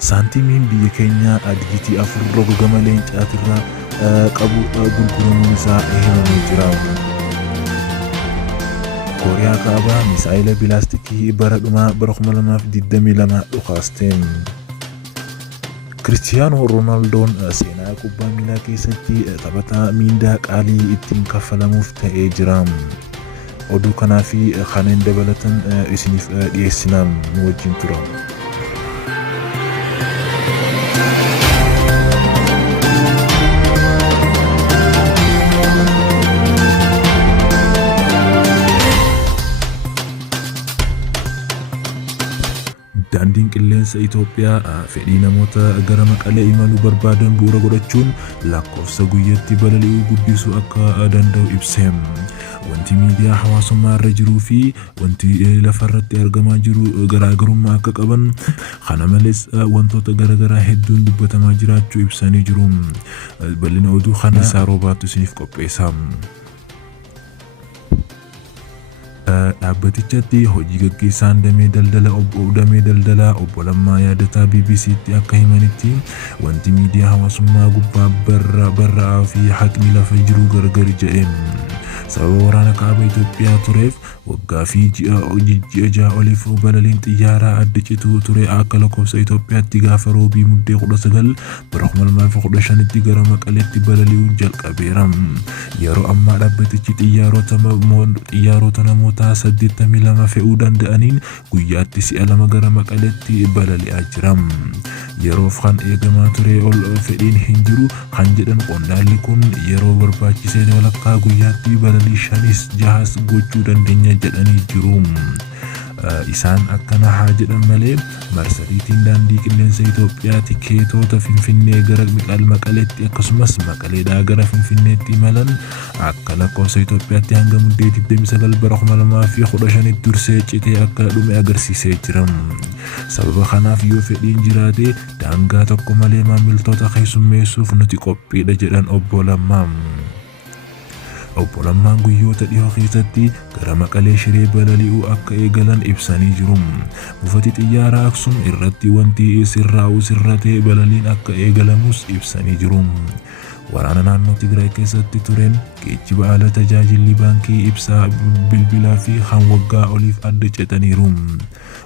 Saantimiin biyya keenya digitii 4 roga gama leencaatirraa qabu gurguramuun isaa himamee jira. Kooriyaa kaabaa misaayila bilaastikii bara dhumaa bara 2022 dhukaaste. Cristiano Ronaldoon seenaa kubbaa miilaa keessatti taphataa miindaa qaalii ittiin kaffalamuuf ta'ee jira. Oduu kanaa fi kanneen dabalatan isiniif dhiyeessinaa nu wajjin tura. Daandiin qilleensa Itoophiyaa fedhii namoota gara Maqalee imaluu barbaadan bu'uura godhachuun lakkoofsa guyyatti balali'uu guddisuu akka danda'u ibse. Wanti miidiyaa hawaasummaa irra jiruu fi wanti lafarratti argamaa jiru garaagarummaa akka qaban, kana malees wantoota garaagaraa hedduun dubbatamaa jiraachuu ibsanii jiru. Bal'ina oduu kana isaa roobaatu isiniif qopheessa. Dhaabbatichatti hojii gaggeessaan damee daldalaa obbo Lammaa Yaadataa BBC'tti akka himanitti wanti miidiyaa hawaasummaa gubbaa barraa'aa fi haqni lafa jiru gargar jedhe. Sababa waraana kaaba Itoophiyaa tureef waggaa fi ji'a ja'a oliif balaliin xiyyaaraa adda cituu ture akka lakkoofsa Itoophiyaatti gaafa roobii muddee 19 bara 2015tti gara Maqaleetti balali'uun jalqabeera. Yeroo ammaa dhaabbatichi xiyyaarota namoota 82 fe'uu danda'aniin guyyaatti si'a 2 gara Maqaleetti balali'aa jira. Yeroof kan eegamaa ture ol fedhiin hin jiru kan jedhan qondaalli kun yeroo barbaachiseen walakkaa guyyaatti balalii 5-6 gochuu dandeenya jedhanii jiru. Isaan akkana haa jedhan malee marsariitiin daandii qilleensa Itoophiyaa tikeetota Finfinnee gara Maqaleetti akkasumas Maqaleedhaa gara Finfinneetti imalan akka lakkoofsa Itoophiyaatti hanga muddee 29 bara 2015tti dursee citee akka dhume agarsiisee jira. Sababa kanaaf yoo fedhiin jiraate daangaa tokko malee maamiltoota keessummeessuuf nuti qophiidha jedhan obbo Lammaa. Obbo Lammaan guyyoota dhiyoo keessatti gara Maqalee Shiree balali'uu akka eegalan ibsanii jiru. Buufata xiyyaaraa Aksum irratti wanti sirratee balaliin akka eegalamus ibsanii jiru. Waraana naannoo Tigraay keessatti tureen geejjiba ala tajaajilli baankii, ibsaa, bilbilaa fi kan waggaa oliif adda citaniiru.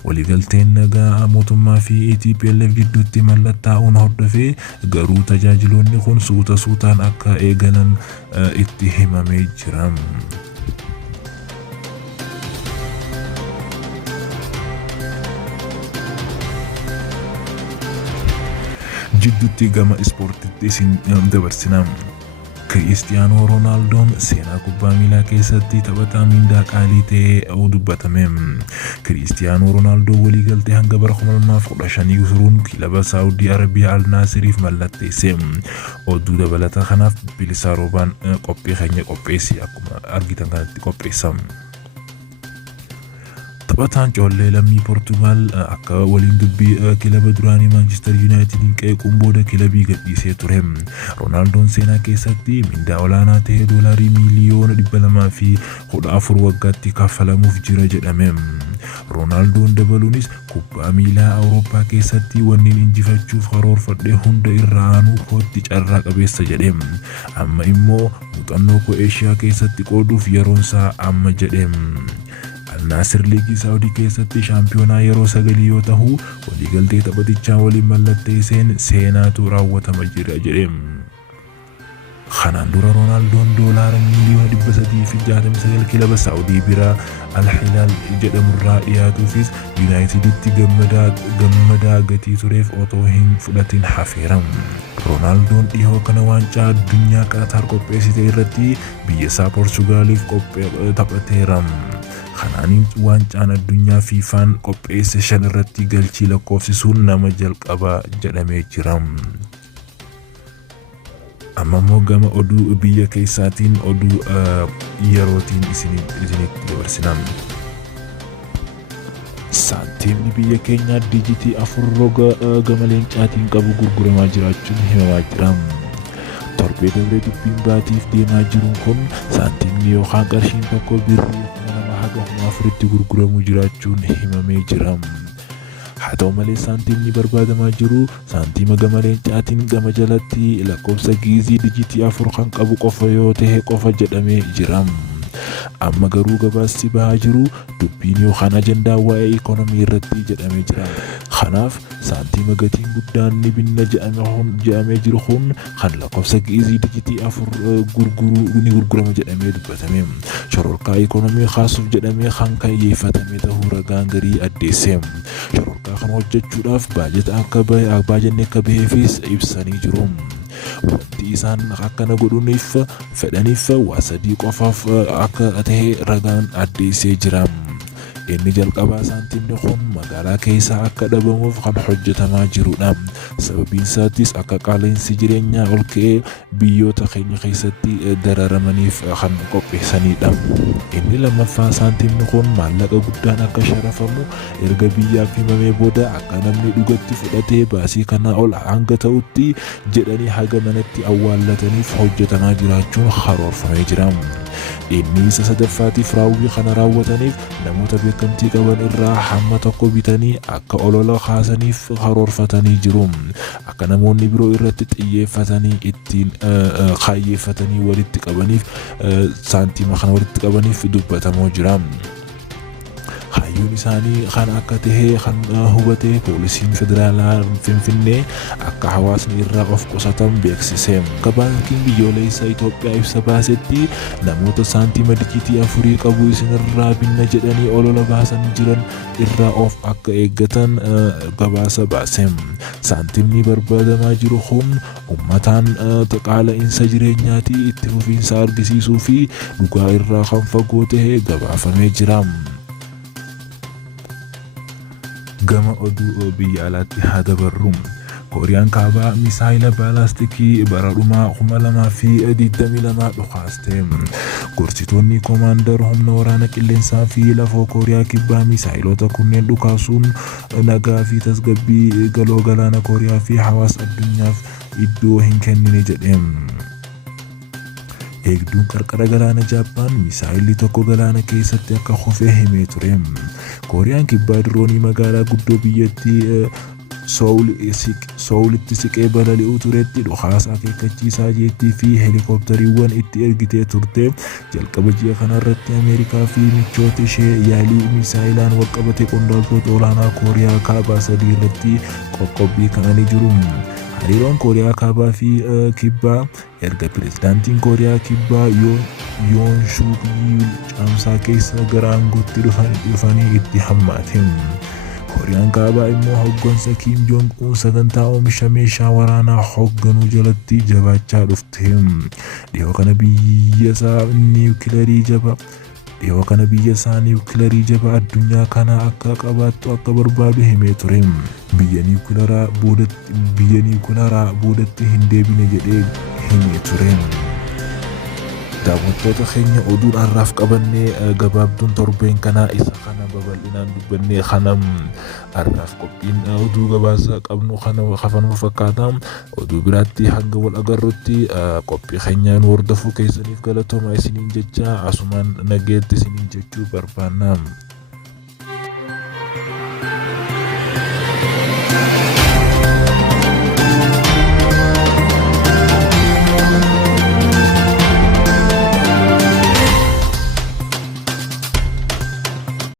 Waliigalteen nagaa mootummaa fi TPLF gidduutti mallattaa'uun hordofee garuu tajaajiloonni kun suutaan akka eegalan itti himamee jira. Jidduutti gama ispoortiitti isin dabarsina. Cristiano Ronaldoon seenaa kubbaa miilaa keessatti taphataa miindaa qaalii ta'ee dubbatame. Cristiano Ronaldo waliigaltee hanga bara 2015 turuun kilaba Saawudii Arabiyaa Al Naasiriif mallatteesse. Oduu dabalataa kanaaf bilisaa roobaan qophii keenya qopheessi akkuma argitan kanatti qopheessa. Taphataan ijoollee lammii Portugaal akka waliin dubbii kilaba duraanii Manchester Unitediin qeequun booda kilabii gadhiisee ture. Ronaldoon seenaa keessatti mindaa olaanaa ta'e doolaarii miliyoona 214 waggaatti kaffalamuuf jira jedhame. Ronaldoon dabaluunis kubbaa miilaa Awurooppaa keessatti wanniin injifachuuf karoorfadhe hunda irra aanuu kootti carraa qabeessa jedhe. Amma immoo muuxannoo koo Eeshiyaa keessatti qooduuf yeroonsaa amma jedhe. Al-Naasir Liigii Saawudii keessatti shaampiyoonaa yeroo 9 yoo ta'u waliigaltee taphatichaa waliin mallatteesseen seenaatu raawwatama jira jedhe. Kanaan dura Ronaldoon doolaara miliyoona 369 kilaba Saawudii biraa Al-Hilaal jedhamurraa dhiyaatuufis Yunaayiteditti gammadaa gatii tureef otoo hin fudhatin hafeera. Ronaldoon dhihoo kana waancaa addunyaa Qaataar qopheessite irratti biyya isaa Poorchugaaliif taphateera. Kanaanin waancaan addunyaa fiifaan qopheesse 5 irratti galchii lakkoofsisuun nama jalqabaa jedhamee jira. Amma immoo gama oduu biyya keessaatiin oduu yerootiin isinitti dabarsina. Saantiimni biyya keenyaa dijitii 4 roga gama leencaatiin qabu gurguramaa jiraachuun himamaa jira. Torbee dabree dubbiin baatiif deemaa jiruun kun saantiimni yookaan qarshiin tokko birrii 4,000 gurguramuu jiraachuun himamee jira. haa ta'u malee saantiimni barbaadamaa jiru saantiima gama leencaatiin gama jalatti lakkoofsa giizii dijitii 4 kan qabu qofa yoo ta'e qofa jedhamee jira. Amma garuu gabaasni bahaa jiru dubbiin yookaan ajandaa waa'ee ikonomii irratti jedhamee jira. Kanaaf saantiima gatiin guddaan ni binna jedhamee jiru kun kan lakkoofsa giizii dijitii 4 gurgurama jedhamee dubbatame. Shororkaa ikonomii kaasuuf jedhamee kan kayyeeffatame ta'uu ragaan garii addeesse. Shororkaa kana hojjechuudhaaf baajanni akka baheefis ibsanii jiru. Wanti isaan akkana godhuuniif fedhaniif waa sadii qofaaf akka ta'e ragaan addeessee jira. Inni jalqabaa saantiimni kun magaalaa keessaa akka dhabamuuf kan hojjetamaa jirudha. Sababiin isaattis akka qaala'insi jireenyaa ol ka'ee biyyoota keenya keessatti dararamaniif kan qopheessanidha. Inni lammaffaa saantiimni kun maallaqa guddaan akka sharafamu erga biyyaaf himamee booda akka namni dhugatti fudhatee baasii kanaa ol hanga ta'utti jedhanii haga manatti awwaallataniif hojjetamaa jiraachuun karoorfamee jira. Inni isa sadaffaatiif raawwii kana raawwataniif namoota beekamtii qaban irraa hamma tokko bitanii akka olola kaasaniif karoorfatanii jiru. Akka namoonni biroo irratti xiyyeeffatanii ittiin kaayyeeffatanii walitti qabaniif saantiima kana walitti qabaniif dubbatamoo jira. Hayyuun isaanii kan akka ta'e kan hubate poolisiin federaalaa Finfinnee akka hawaasni irraa of qusatan beeksise. Akka baankiin biyyoolessaa Itoophiyaa ibsa baasetti namoota saantiima dijitii 4 qabu isinirraa binna jedhanii olola baasan jiran irraa of akka eeggatan gabaasa baase. Saantiimni barbaadamaa jiru kun uummataan qaala'insa jireenyaatii itti fufiinsa argisiisuu fi dhugaa irraa kan fagoo ta'e gabaafamee jira. Gama oduu biyya alaatti haa dabarru. Kooriyaan kaabaa misaayila baalaastikii bara dhumaa 2022 dhukaaste. Gorsitoonni koomaandar humna waraana qilleensaa fi lafoo Kooriyaa kibbaa misaayilota kunneen dhukaasuun nagaa fi tasgabbii galoo galaana Kooriyaa fi hawaasa addunyaaf iddoo hin kennine jedhe. Eegduun qarqara galaana Jaappaan misaayilli tokko galaana keessatti akka kufee himee ture. Kooriyaan kibbaa diroonii magaalaa guddoo biyyattii Soowulitti siqee balali'uu turetti dhukaasa akeekkachiisaa jeettii fi heelikooptariiwwan itti ergitee turte. Jalqaba ji'a kanarratti Ameerikaa fi michoota ishee yaalii misaayilaan walqabate qondaaltota olaanaa Kooriyaa kaabaa 3 irratti qoqqobbii ka'anii jiru. Hariiroon Kooriyaa kaabaa fi kibbaa erga pirezidaantiin Kooriyaa kibbaa Yoon Suk Yeol caamsaa keessa gara aangootti dhufanii itti hammaate. Kooriyaan kaabaa immoo hoggansa Kim Jong Un sagantaa oomisha meeshaa waraanaa hogganuu jalatti jabaachaa dhufte. Dhiyoo kana biyyasaa niwukilarii jabaa addunyaa kana akka qabaattu akka barbaadu himee ture. Biyya niwukilaraa boodatti hin deebine jedhee himee ture. Daawwattoota keenya oduun har'aaf qabannee gabaabduun torbeen kanaa isa kana babal'inaan dubbannee kanam har'aaf qophiin oduu gabaasa qabnu kana kafanuma fakkaata. Oduu biraatti hanga wal agarrutti qophii keenyaan hordofuu keessaniif galatooma isiniin jecha asumaan nageetti isiniin jechuu barbaanna.